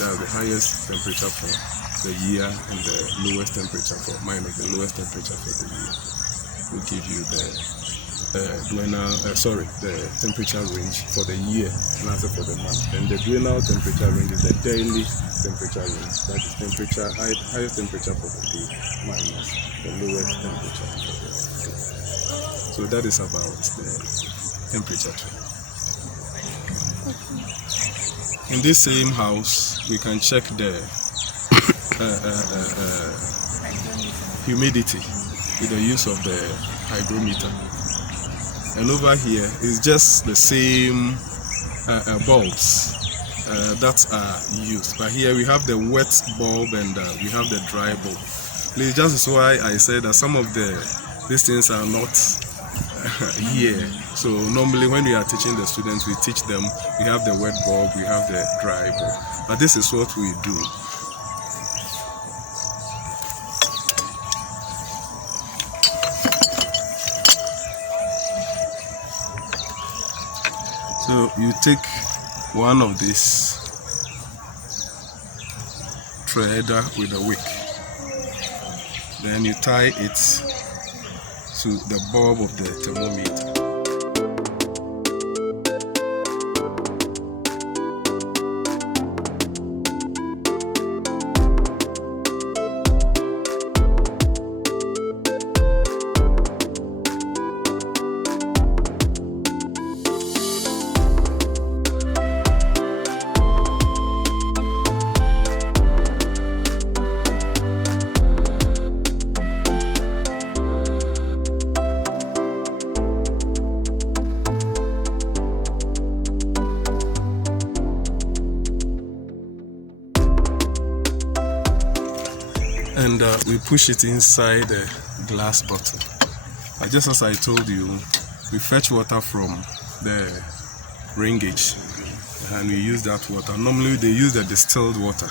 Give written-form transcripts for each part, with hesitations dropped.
That's the highest temperature for the year and the lowest temperature for the lowest temperature for the year. Will give you the temperature range for the year and also for the month. And the diurnal temperature range is the daily temperature range. That is highest temperature for the day minus the lowest temperature for the day. So that is about the temperature trend. In this same house, we can check the humidity with the use of the hygrometer. And over here is just the same bulbs that are used. But here we have the wet bulb and we have the dry bulb. Please, just why I said that some of these things are not here. So normally when we are teaching the students, we teach them, we have the wet bulb, we have the dry bulb. But this is what we do. So you take one of these thread with a wick, then you tie it to the bulb of the thermometer. And we push it inside the glass bottle. Just as I told you, we fetch water from the rain gauge and we use that water. Normally they use the distilled water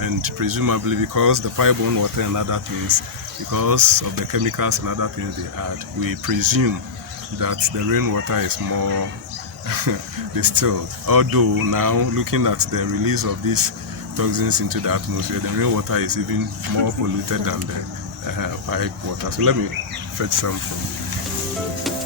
and presumably because the pipe-borne water and other things, because of the chemicals and other things they add, we presume that the rainwater is more distilled. Although now looking at the release of these toxins into the atmosphere, the rainwater is even more polluted than the pipe water. So let me fetch some from you.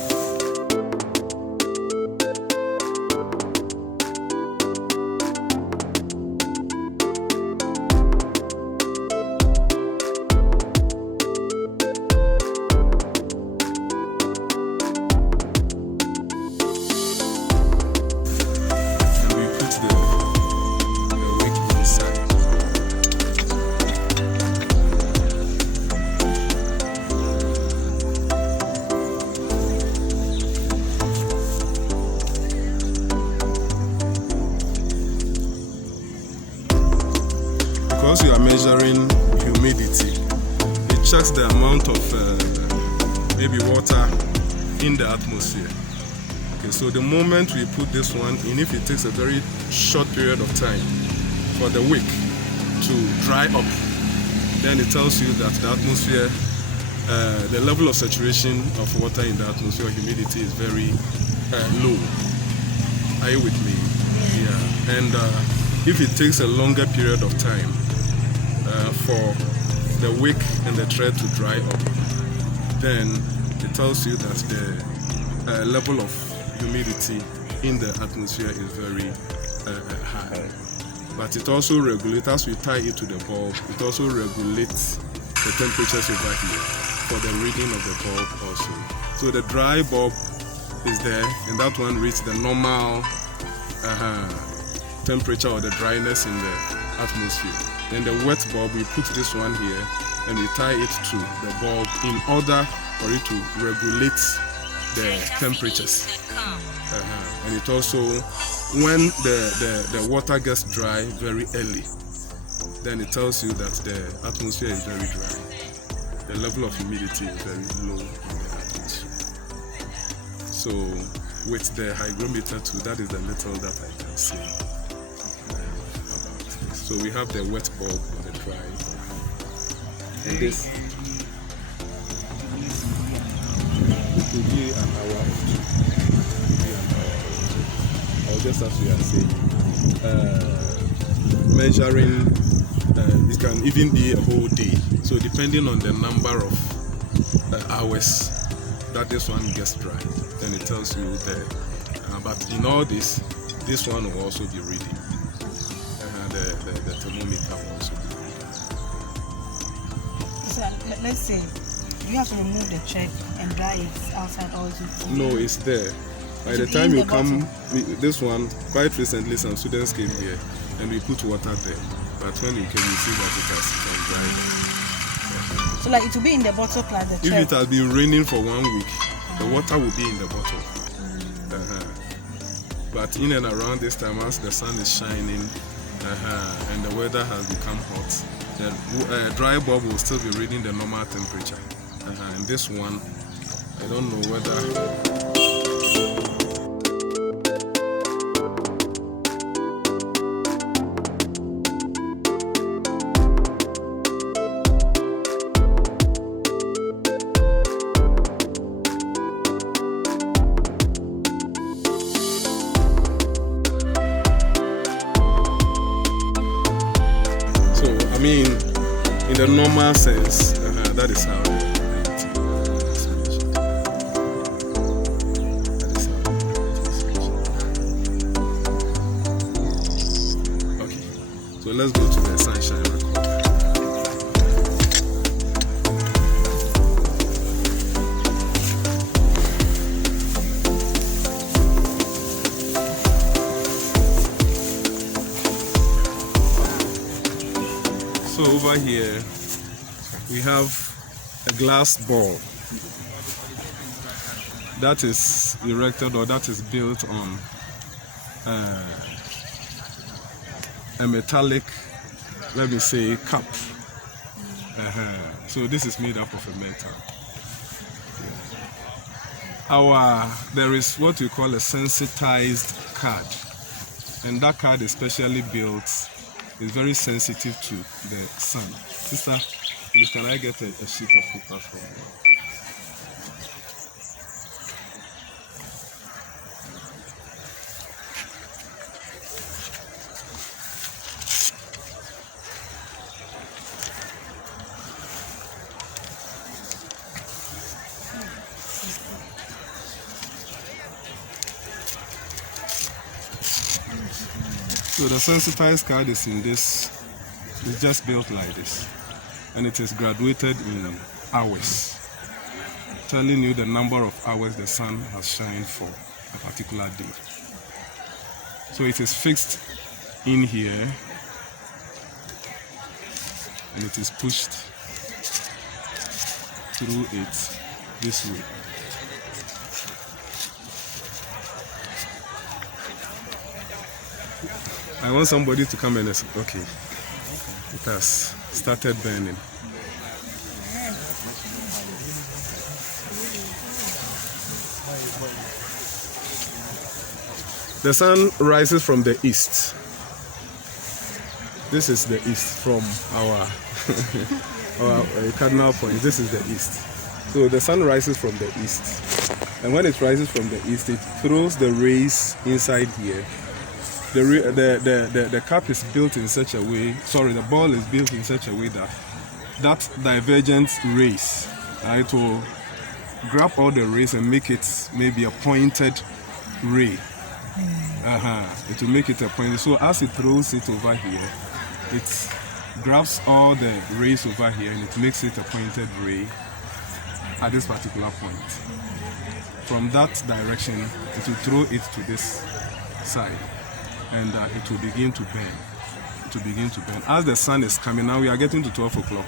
Because you are measuring humidity, it checks the amount of maybe water in the atmosphere. Okay, so the moment we put this one in, if it takes a very short period of time for the wick to dry up, then it tells you that the atmosphere, the level of saturation of water in the atmosphere, humidity is very low. Are you with me? Yeah. And if it takes a longer period of time for the wick and the thread to dry up, then it tells you that the level of humidity in the atmosphere is very high. But it also regulates, as we tie it to the bulb, it also regulates the temperatures over here for the reading of the bulb also. So the dry bulb is there, and that one reads the normal temperature or the dryness in the atmosphere. Then the wet bulb, we put this one here and we tie it to the bulb in order for it to regulate the temperatures. And it also, when the water gets dry very early, then it tells you that the atmosphere is very dry. The level of humidity is very low in the atmosphere. So with the hygrometer too, that is the little that I can say about this. So we have the wet bulb and the dry bulb. And this will be an hour or two. Or just as we are saying, measuring, it can even be a whole day. So depending on the number of hours that this one gets dry, then it tells you there. But in all this one will also be reading. The thermometer will also be reading. So let's say you have to remove the check and dry it outside, or no, it's there. By the time you come, this one, quite recently some students came here and we put water there. But when you came, you see that it has dried. So like it will be in the bottle plus the check. If it has been raining for 1 week, the water will be in the bottle. But in and around this time, as the sun is shining and the weather has become hot, the dry bulb will still be reading the normal temperature. And this one, I don't know whether... I mean, in the normal sense, that is how it's measured. That is how it's measured. Okay, so let's go to the sunshine record. So over here we have a glass ball that is erected, or that is built on a metallic, let me say, cup. So this is made up of a metal. There is what we call a sensitized card, and that card is specially built. Is very sensitive to the sun. Sister, please, can I get a sheet of paper from you? So the sensitized card is in this, it's just built like this, and it is graduated in hours, telling you the number of hours the sun has shined for a particular day. So it is fixed in here, and it is pushed through it this way. I want somebody to come and say, okay, it has started burning. The sun rises from the east. This is the east from our, our cardinal point. This is the east. So the sun rises from the east. And when it rises from the east, it throws the rays inside here. The cap is built in such a way, the ball is built in such a way that divergent rays, it will grab all the rays and make it maybe a pointed ray. It will make it a point. So as it throws it over here, it grabs all the rays over here and it makes it a pointed ray at this particular point. From that direction, it will throw it to this side. And it will begin to burn. It will begin to burn. As the sun is coming, now we are getting to 12 o'clock.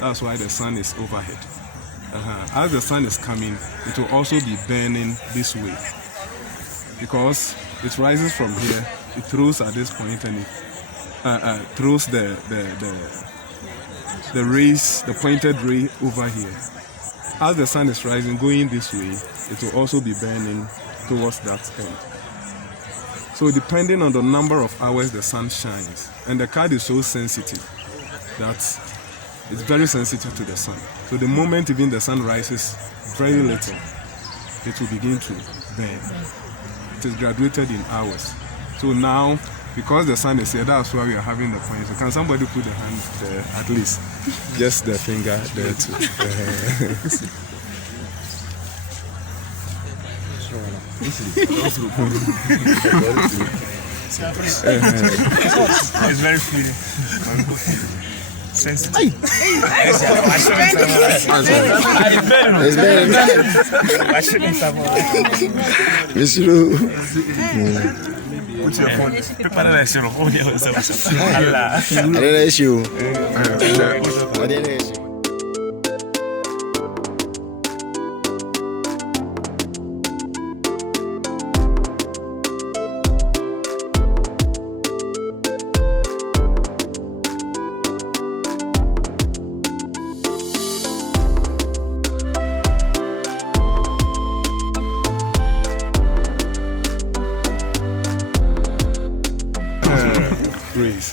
That's why the sun is overhead. As the sun is coming, it will also be burning this way. Because it rises from here, it throws at this point, and it throws the rays, the pointed ray over here. As the sun is rising, going this way, it will also be burning towards that end. So depending on the number of hours the sun shines, and the card is so sensitive that it's very sensitive to the sun. So the moment even the sun rises very little, it will begin to burn. It is graduated in hours. So now because the sun is here, that's why we are having the point. So can somebody put the hand there, at least? Just the finger there too. It's very free. Sensitive. Put your phone. Prepare that issue.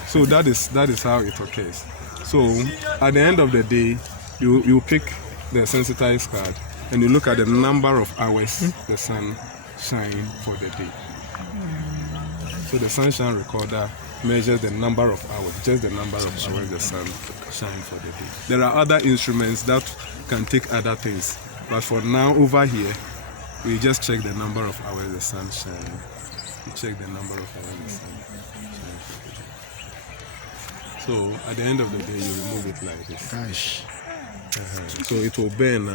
So that is how it occurs. So at the end of the day, you pick the sensitized card and you look at the number of hours the sun shine for the day. So the sunshine recorder measures the number of hours, just the number of hours the sun shines for the day. There are other instruments that can take other things, but for now over here, we just check the number of hours the sun shines. We check the number of hours the sun shines. So at the end of the day, you remove it like this. Gosh. So it will burn.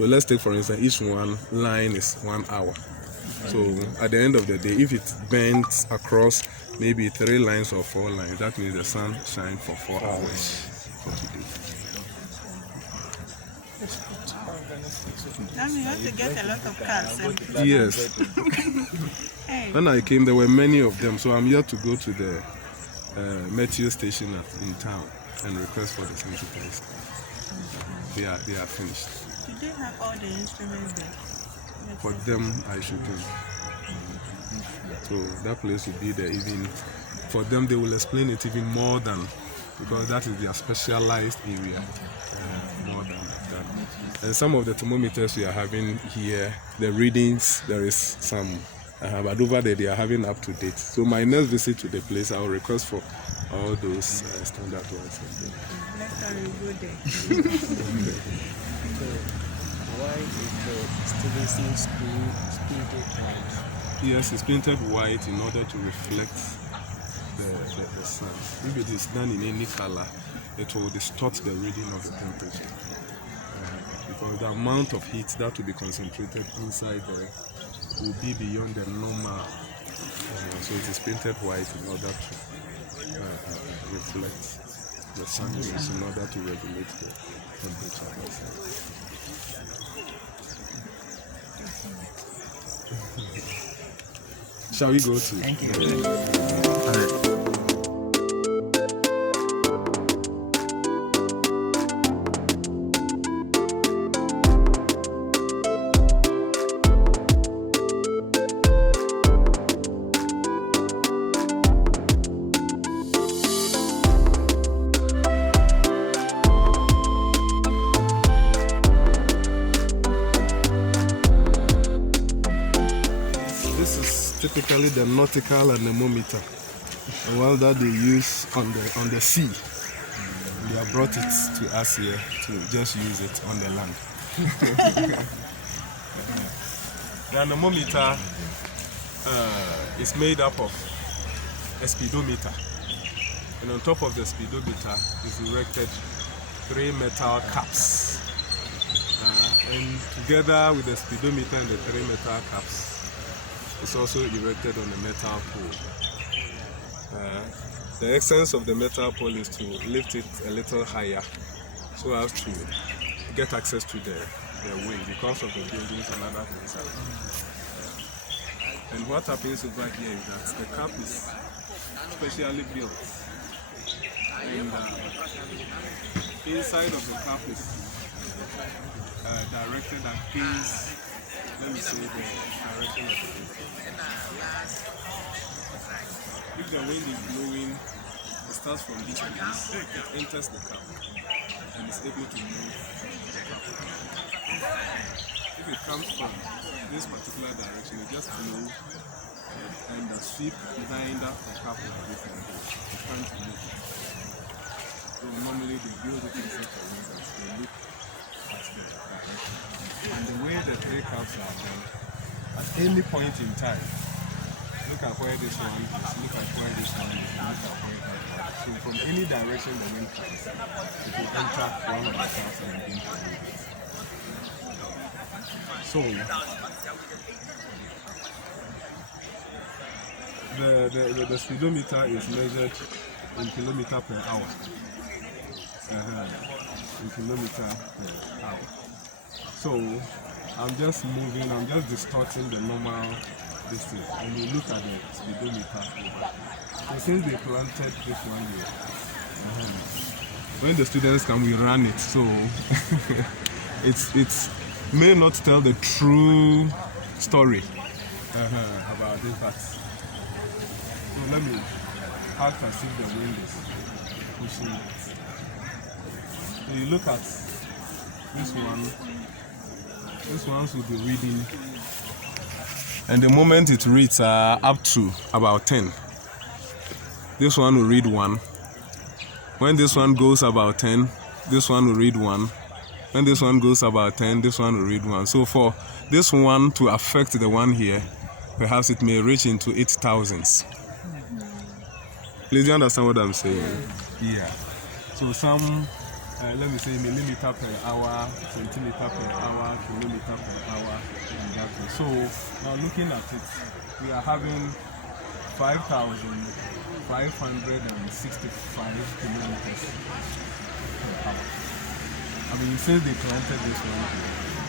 Well, let's take for instance, each one line is 1 hour. So at the end of the day, if it burns across maybe 3 lines or 4 lines, that means the sun shines for 4 hours for today. Now you have to get a lot of cars. Yes. Hey. When I came, there were many of them. So I'm here to go to the meteo station in town and request for the sensitized. They are finished. Do they have all the instruments there? For them, I should think. So that place will be there. Even for them, they will explain it even more than, because that is their specialized area. More than that. And some of the thermometers we are having here, the readings, there is some. But over there, they are having up to date. So my next visit to the place, I will request for all those standard ones. Next time we go there. Why is the Stevenson screen painted white? Yes, it's painted white in order to reflect the sun. If it is done in any color, it will distort the reading of the temperature. Because the amount of heat that will be concentrated inside there will be beyond the normal. So it is painted white in order to reflect the sun rays, in order to regulate the temperature. Shall we go to? Thank you. All right. Typically the nautical anemometer, the one that they use on the sea. They have brought it to us here to just use it on the land. The anemometer is made up of a speedometer, and on top of the speedometer is erected 3 metal caps, and together with the speedometer and the 3 metal caps, it's also erected on a metal pole. The essence of the metal pole is to lift it a little higher so as to get access to the wind because of the buildings and other things. And what happens over here is that the cap is specially built. And inside of the cap is directed against, let me say, the direction of the wind. If the wind is blowing, it starts from this place, it enters the cap and is able to move the cap. If it comes from this particular direction, it just moves and the sweep behind the cap of this one. You can't move. So normally they build it in such a way that they look at the direction. And the way the three caps are done, at any point in time, look at where this one is, look at where this one is, look at where that is. So from any direction the wind comes, it will enter one of the caps and begin to move it. So the speedometer is measured in kilometer per hour. In kilometer per hour. So I'm just moving, I'm just distorting the normal distance, and you look at the speedometer over. So since they planted this one here, when the students come, we run it. So it's may not tell the true story about this, but so let me act as if the wind is pushing it. So you look at this one. This one should be reading, and the moment it reads up to about 10, this one will read 1. When this one goes about 10, this one will read 1. When this one goes about 10, this one will read 1. So for this one to affect the one here, perhaps it may reach into 8,000s. Please, do you understand what I'm saying? Yeah. So some, let me say millimeter per hour, centimeter per hour, kilometer per hour, and that way. So now looking at it, we are having 5,565 kilometers per hour. I mean, since they planted this one,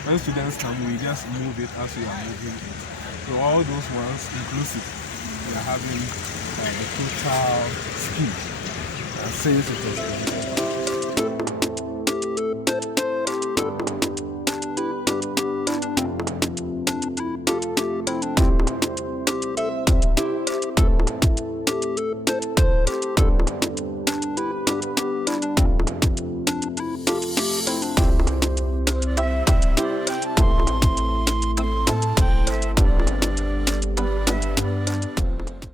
when students come, we just move it as we are moving it. So all those ones inclusive, we are having the total speed since it was